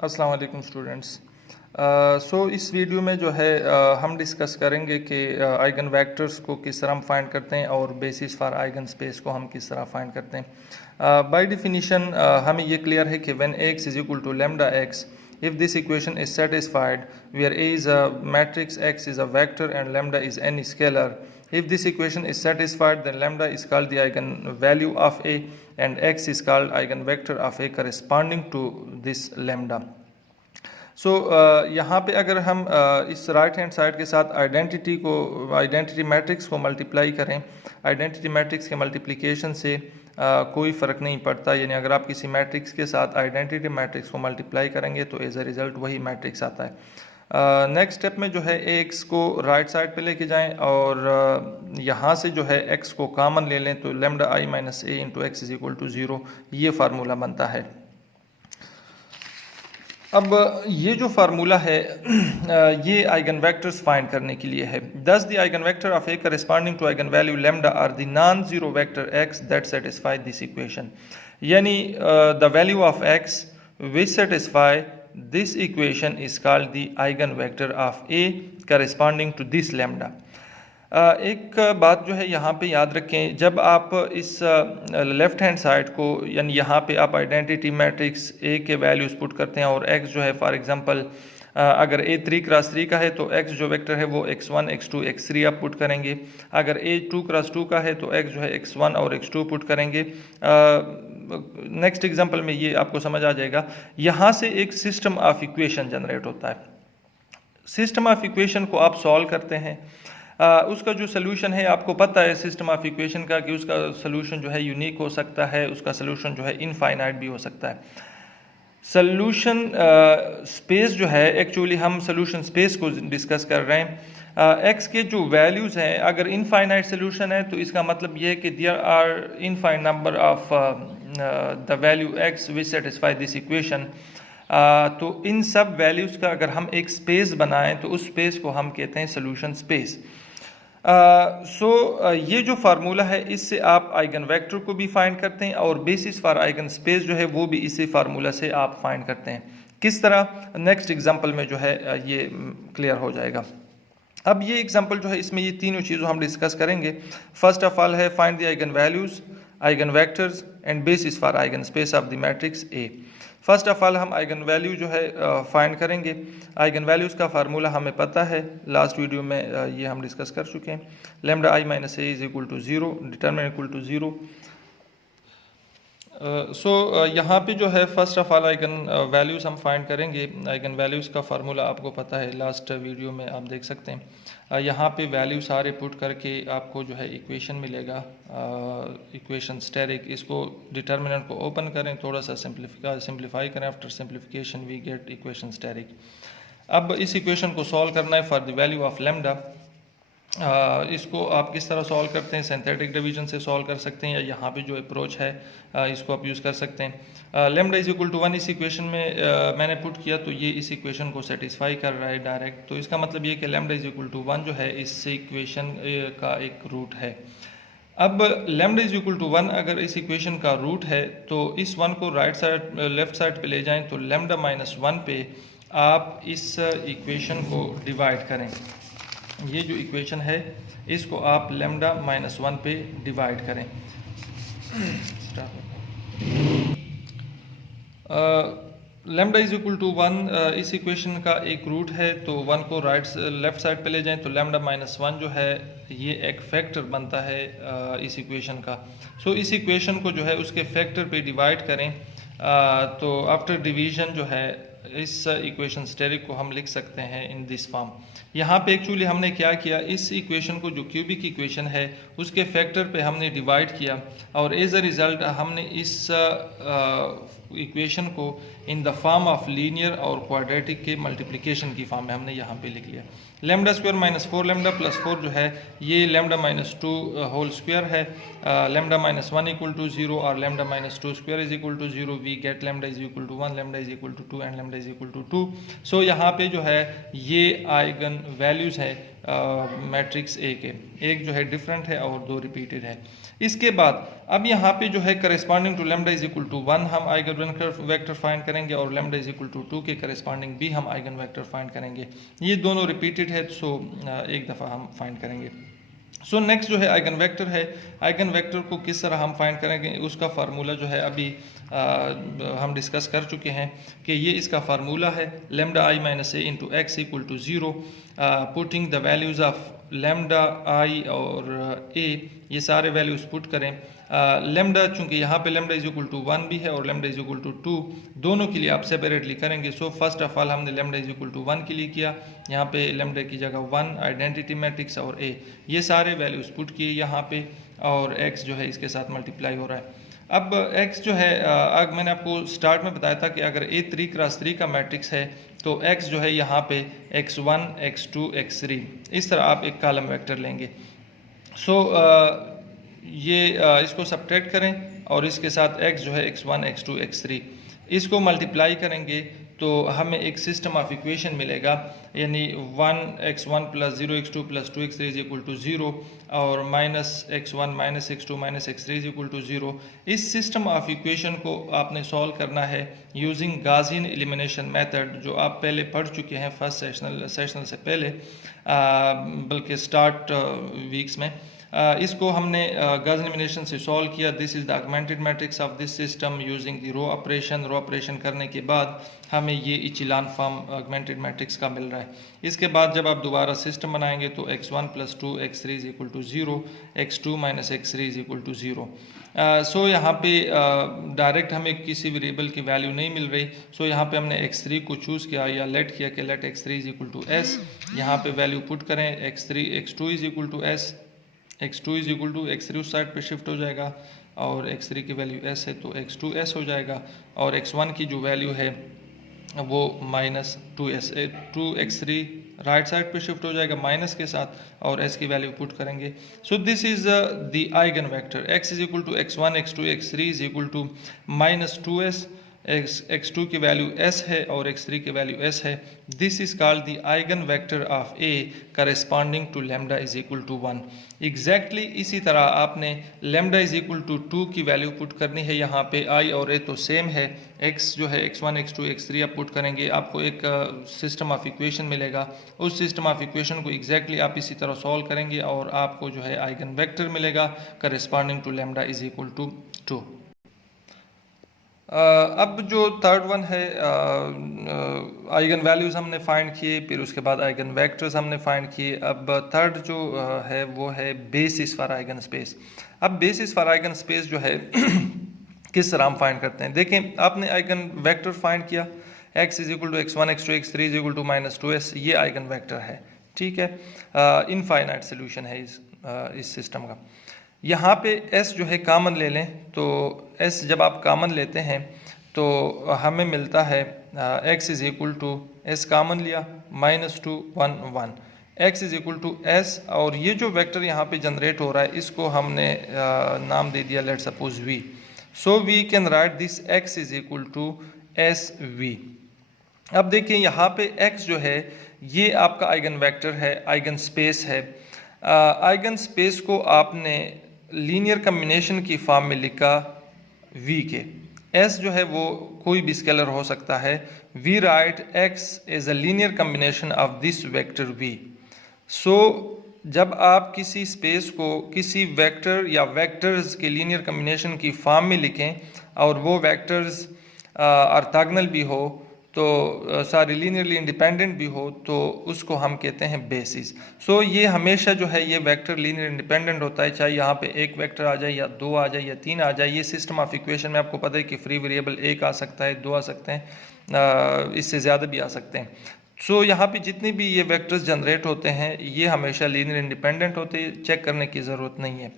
अस्सलाम वालेकुम स्टूडेंट्स। इस वीडियो में जो है हम डिस्कस करेंगे कि आइगन वेक्टर्स को किस तरह हम फाइंड करते हैं और बेसिस फॉर आइगन स्पेस को हम किस तरह फाइंड करते हैं। बाय डेफिनेशन हमें ये क्लियर है कि when x is equal to lambda x, if this equation is satisfied where A is a matrix, x is a vector and lambda is any scalar, if this equation is satisfied then lambda is called the eigenvalue of A and x is called eigenvector of A corresponding to this lambda. यहाँ पे अगर हम इस right hand side के साथ identity matrix को multiply करें, identity matrix के मल्टीप्लिकेशन से कोई फ़र्क नहीं पड़ता, यानी अगर आप किसी मैट्रिक्स के साथ आइडेंटिटी मैट्रिक्स को मल्टीप्लाई करेंगे तो एज अ रिज़ल्ट वही मैट्रिक्स आता है। नेक्स्ट स्टेप में जो है एक्स को राइट साइड पे लेके जाएं और यहाँ से जो है एक्स को कॉमन ले लें तो lambda I minus A into X is equal to 0, ये फार्मूला बनता है। अब ये जो फार्मूला है ये आइगन वेक्टर्स फाइंड करने के लिए है। Thus the eigen vector of A corresponding to eigen value lambda are the non zero vector x that satisfy this equation, यानी the value of x which satisfy this equation is called the eigen vector of A corresponding to this lambda. एक बात जो है यहाँ पे याद रखें, जब आप इस लेफ़्ट हैंड साइड को यानी यहाँ पे आप आइडेंटिटी मैट्रिक्स ए के वैल्यूज़ पुट करते हैं और एक्स जो है फॉर एग्जांपल अगर ए 3 क्रॉस 3 का है तो एक्स जो वेक्टर है वो x1 x2 x3 आप पुट करेंगे। अगर ए 2 क्रॉस 2 का है तो एक्स जो है x1 और x2 पुट करेंगे। नेक्स्ट एग्जाम्पल में ये आपको समझ आ जाएगा। यहाँ से एक सिस्टम ऑफ इक्वेशन जनरेट होता है। सिस्टम ऑफ इक्वेशन को आप सॉल्व करते हैं, उसका जो सलूशन है आपको पता है सिस्टम ऑफ इक्वेशन का कि उसका सलूशन जो है यूनिक हो सकता है, उसका सलूशन जो है इनफाइनाइट भी हो सकता है। सलूशन स्पेस जो है, एक्चुअली हम सलूशन स्पेस को डिस्कस कर रहे हैं। एक्स के जो वैल्यूज़ हैं, अगर इनफाइनाइट सलूशन है तो इसका मतलब ये है कि there are infinite number of the value X which satisfy this equation. तो इन सब वैल्यूज़ का अगर हम एक स्पेस बनाएं तो उस स्पेस को हम कहते हैं सलूशन स्पेस। ये जो फार्मूला है इससे आप आइगन वेक्टर को भी फाइंड करते हैं और बेसिस फॉर आइगन स्पेस जो है वो भी इसी फार्मूला से आप फाइंड करते हैं। किस तरह, नेक्स्ट एग्जांपल में जो है ये क्लियर हो जाएगा। अब ये एग्जांपल जो है इसमें ये तीनों चीज़ों हम डिस्कस करेंगे। फर्स्ट ऑफ ऑल है find the eigen values, eigen vectors and bases for eigen space of the matrix A. First of all हम आइगन वैल्यू जो है फाइंड करेंगे। आइगन वैल्यूज़ का फार्मूला हमें पता है, लास्ट वीडियो में ये हम डिस्कस कर चुके हैं। Lambda I minus A is equal to 0, determinant equal to 0। यहाँ पे जो है first of all eigen values हम फाइंड करेंगे। आइगन वैल्यूज़ का फार्मूला आपको पता है, लास्ट वीडियो में आप देख सकते हैं। यहाँ पे वैल्यू सारे पुट करके आपको जो है इक्वेशन मिलेगा, इक्वेशन स्टेरिक। इसको डिटर्मिनेंट को ओपन करें, थोड़ा सा सिंप्लीफाई करें, after simplification we get equation steric. अब इस इक्वेशन को सॉल्व करना है for the value of lambda. इसको आप किस तरह सॉल्व करते हैं, सिंथेटिक डिवीजन से सॉल्व कर सकते हैं या यहाँ पे जो अप्रोच है इसको आप यूज़ कर सकते हैं। लैम्डा इज इक्वल टू 1 इस इक्वेशन में मैंने पुट किया तो ये इस इक्वेशन को सेटिस्फाई कर रहा है डायरेक्ट। तो इसका मतलब ये कि लैम्डा इज इक्वल टू 1 जो है इस इक्वेशन का एक रूट है। अब लैम्डा इज इक्वल टू 1 अगर इस इक्वेशन का रूट है तो इस 1 को राइट साइड लेफ्ट साइड पे ले जाएं तो लैम्डा माइनस 1 पे आप इस इक्वेशन को डिवाइड करें। ये जो इक्वेशन है इसको आप लैम्डा माइनस 1 पे डिवाइड करें। लैम्डा इज इक्वल टू 1 इस इक्वेशन का एक रूट है, तो 1 को लेफ्ट साइड पे ले जाएं तो लैम्डा माइनस 1 जो है ये एक फैक्टर बनता है इस इक्वेशन का। इस इक्वेशन को जो है उसके फैक्टर पे डिवाइड करें। तो आफ्टर डिवीजन जो है इस इक्वेशन स्टेरिक को हम लिख सकते हैं इन दिस फॉर्म। यहाँ पे एक्चुअली हमने क्या किया, इस इक्वेशन को जो क्यूबिक इक्वेशन है उसके फैक्टर पे हमने डिवाइड किया और एज अ रिज़ल्ट हमने इस इक्वेशन को in the form of linear और क्वाड्रेटिक के मल्टीप्लिकेशन की फॉर्म में हमने यहाँ पे लिख लिया। Lambda square minus 4 lambda plus 4 जो है ये लैम्डा माइनस 2 होल स्क्वायर है। लैम्डा माइनस 1 इक्वल टू 0 और lambda minus 2 square is equal to 0। We get lambda is equal to 1, lambda is equal to 2 and lambda is equal to 2। यहाँ पे जो है ये आइगन वैल्यूज़ है matrix A के, एक जो है डिफरेंट है और दो रिपीटेड है। इसके बाद अब यहाँ पे जो है corresponding to lambda is equal to 1 हम आइगन वेक्टर फाइंड करेंगे और लैम्डा इज इक्वल टू 2 के करस्पॉन्डिंग भी हम आइगन वेक्टर फाइंड करेंगे। ये दोनों रिपीटेड है, सो एक दफ़ा हम फाइंड करेंगे। सो नेक्स्ट जो है आइगन वेक्टर है। आइगन वेक्टर को किस तरह हम फाइंड करेंगे, उसका फार्मूला जो है अभी हम डिस्कस कर चुके हैं कि ये इसका फार्मूला है lambda I minus A into x equal to 0, putting the values of lambda I और ए, ये सारे वैल्यूज़ पुट करें। लैम्डा चूँकि यहाँ पे लैम्डा इज इक्वल टू 1 भी है और लैम्डा इज इक्वल टू 2, दोनों के लिए आप सेपरेटली करेंगे। सो फर्स्ट ऑफ ऑल हमने लैम्डा इज इक्वल टू 1 के लिए किया, यहाँ पे लैम्डा की जगह 1 आइडेंटिटी मैट्रिक्स और ए, ये सारे वैल्यूज़ पुट किए यहाँ पे, और x जो है इसके साथ मल्टीप्लाई हो रहा है। अब x जो है मैंने आपको स्टार्ट में बताया था कि अगर A 3 क्रॉस 3 का मैट्रिक्स है तो x जो है यहाँ पे x1 x2 x3 इस तरह आप एक कॉलम वेक्टर लेंगे। सो ये इसको सब्ट्रैक्ट करें और इसके साथ x जो है x1 x2 x3 इसको मल्टीप्लाई करेंगे तो हमें एक सिस्टम ऑफ इक्वेशन मिलेगा, यानी 1x1 plus 0x2 plus 2x3 is equal to 0 और minus x1 minus x2 minus x3 is equal to 0। इस सिस्टम ऑफ इक्वेशन को आपने सॉल्व करना है यूजिंग गॉसियन एलिमिनेशन मेथड, जो आप पहले पढ़ चुके हैं फर्स्ट सेशनल से पहले, बल्कि स्टार्ट वीक्स में। इसको हमने गॉसियन एलिमिनेशन से सॉल्व किया। This is the augmented matrix of this system using the row operation करने के बाद हमें ये इचिलान फॉर्म ऑगमेंटेड मैट्रिक्स का मिल रहा है। इसके बाद जब आप दोबारा सिस्टम बनाएंगे तो x1 plus 2 x3 is equal to 0, x2 minus x3 is equal to 0। So यहाँ पे डायरेक्ट हमें किसी वेरिएबल की वैल्यू नहीं मिल रही, सो यहाँ पे हमने x3 को चूज़ किया या लेट किया कि let x3 is equal to s, यहाँ पे वैल्यू पुट करें x2 is equal to s, x2 is equal to x3 उस साइड पे शिफ्ट हो जाएगा और x3 की वैल्यू s है तो x2 s हो जाएगा, और x1 की जो वैल्यू है वो minus 2s 2x3 right side पे शिफ्ट हो जाएगा माइनस के साथ और s की वैल्यू पुट करेंगे। So this is the eigen vector x is equal to x1 x2 x3 is equal to minus 2s, x2 की वैल्यू s है और x3 की वैल्यू s है। This is called the eigen vector of a corresponding to lambda is equal to 1। Exactly इसी तरह आपने lambda is equal to 2 की value put करनी है। यहाँ पे i और a तो सेम है, x जो है x1 x2 x3 आप पुट करेंगे, आपको एक सिस्टम ऑफ इक्वेशन मिलेगा। उस सिस्टम ऑफ इक्वेशन को एग्जैक्टली आप इसी तरह सॉल्व करेंगे और आपको जो है आइगन वेक्टर मिलेगा corresponding to lambda is equal to 2। अब जो थर्ड वन है, आइगन वैल्यूज़ हमने फाइंड किए, फिर उसके बाद आइगन वेक्टर्स हमने फाइंड किए। अब थर्ड जो है वो है बेसिस फॉर आइगन स्पेस। अब बेसिस फॉर आइगन स्पेस जो है किस तरह हम फाइंड करते हैं, देखें आपने आइगन वेक्टर फाइंड किया x is equal to x1 x2 x3 is equal to minus 2s, ये आइगन वेक्टर है, ठीक है। इनफाइनाइट सोल्यूशन है इस सिस्टम का। यहाँ पे s जो है कॉमन ले लें, तो s जब आप कॉमन लेते हैं तो हमें मिलता है x is equal to s common लिया minus 2 1 1, x is equal to s, और ये जो वेक्टर यहाँ पे जनरेट हो रहा है इसको हमने नाम दे दिया let suppose v। So we can write this x is equal to S V. अब देखिए यहाँ पे x जो है ये आपका आइगन वेक्टर है, आइगन स्पेस है। आइगन स्पेस को आपने लीनियर कम्बिनेशन की फॉर्म में लिखा v के, s जो है वो कोई भी स्केलर हो सकता है। We write x as a linear combination of this vector v। So जब आप किसी स्पेस को किसी वेक्टर या वेक्टर्स के लीनियर कम्बिनेशन की फॉर्म में लिखें और वो वेक्टर्स ऑर्थोगोनल भी हो तो सारी लीनियरली इंडिपेंडेंट भी हो तो उसको हम कहते हैं बेसिस। सो ये हमेशा जो है ये वेक्टर लीनियर इंडिपेंडेंट होता है, चाहे यहाँ पे एक वेक्टर आ जाए या दो आ जाए या तीन आ जाए। ये सिस्टम ऑफ इक्वेशन में आपको पता है कि फ्री वेरिएबल एक आ सकता है, दो आ सकते हैं, इससे ज़्यादा भी आ सकते हैं। सो यहाँ पे जितने भी ये वेक्टर्स जनरेट होते हैं ये हमेशा लीनियर इंडिपेंडेंट होते हैं, चेक करने की ज़रूरत नहीं है।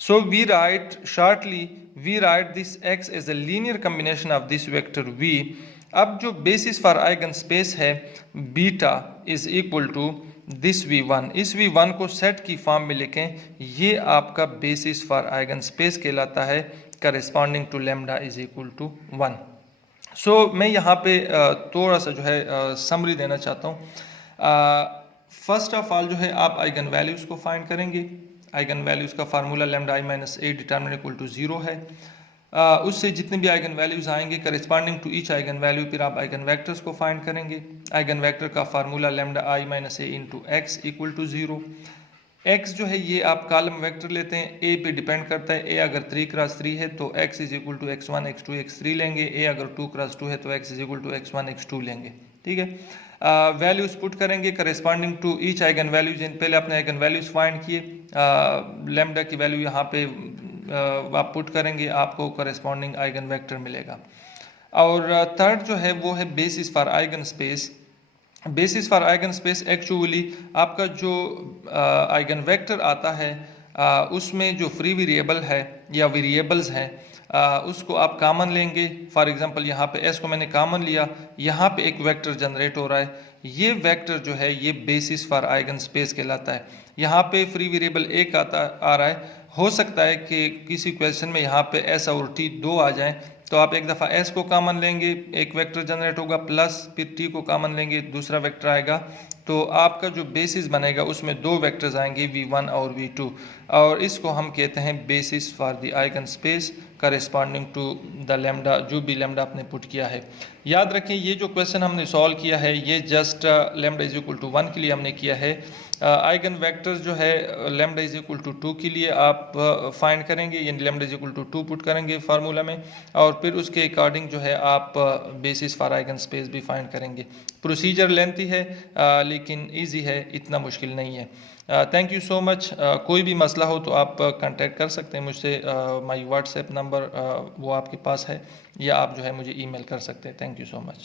So we write shortly we write this x as a linear combination of this vector v। अब जो बेसिस फॉर आइगन स्पेस है beta is equal to this v1, इस v1 को सेट की फॉर्म में लिखें, ये आपका बेसिस फॉर आइगन स्पेस कहलाता है corresponding to lambda is equal to 1। So मैं यहाँ पे थोड़ा सा जो है समरी देना चाहता हूँ। फर्स्ट ऑफ ऑल जो है आप आइगन वैल्यूज़ को फाइंड करेंगे। आइगन वैल्यूज़ का formula lambda i minus A determinant equal to 0 है। उससे जितने भी आइगन वैल्यूज़ आएंगे corresponding to each eigen value फिर आप आइगन वेक्टर्स को फाइंड करेंगे। आइगन वेक्टर का formula lambda i minus A into x equal to 0। x जो है ये आप कॉलम वेक्टर लेते हैं, a पे डिपेंड करता है। a अगर 3 क्रॉस 3 है तो x is equal to x1 x2 x3 लेंगे। a अगर 2 क्रॉस 2 है तो x is equal to x1 x2 लेंगे। ठीक है, वैल्यूज पुट करेंगे corresponding to each eigen values. पहले अपने आइगन वैल्यूज फाइंड किए, लैम्डा की वैल्यू यहाँ पे आप पुट करेंगे, आपको करस्पॉन्डिंग आइगन वेक्टर मिलेगा। और थर्ड जो है वो है basis for eigen space. Basis for eigen space actually आपका जो आइगन वेक्टर आता है उसमें जो फ्री वेरिएबल है या वेरिएबल्स हैं उसको आप कॉमन लेंगे। फॉर एग्जांपल यहाँ पे s को मैंने कॉमन लिया, यहाँ पे एक वेक्टर जनरेट हो रहा है, ये वेक्टर जो है ये बेसिस फॉर आइगन स्पेस कहलाता है। यहाँ पे फ्री वेरिएबल एक आ रहा है, हो सकता है कि किसी क्वेश्चन में यहाँ पे s और t दो आ जाएं, तो आप एक दफ़ा s को कॉमन लेंगे, एक वेक्टर जनरेट होगा, प्लस फिर t को कॉमन लेंगे, दूसरा वेक्टर आएगा, तो आपका जो बेसिस बनेगा उसमें दो वेक्टर्स आएंगे v1 और v2, और इसको हम कहते हैं basis for the eigen space corresponding to the lambda, जो भी लैम्डा आपने पुट किया है। याद रखें ये जो क्वेश्चन हमने सॉल्व किया है ये just lambda is equal to 1 के लिए हमने किया है। आइगन वेक्टर्स जो है लैम्डा इज इक्वल टू 2 के लिए आप फाइंड करेंगे, यानी lambda is equal to 2 put करेंगे फार्मूला में, और फिर उसके अकॉर्डिंग जो है आप बेसिस फॉर आइगन स्पेस भी फाइंड करेंगे। प्रोसीजर लेंथी है लेकिन ईजी है, इतना मुश्किल नहीं है। Thank you so much. कोई भी मसला हो तो आप कांटेक्ट कर सकते हैं मुझसे, माय व्हाट्सएप नंबर वो आपके पास है, या आप जो है मुझे ईमेल कर सकते हैं। Thank you so much.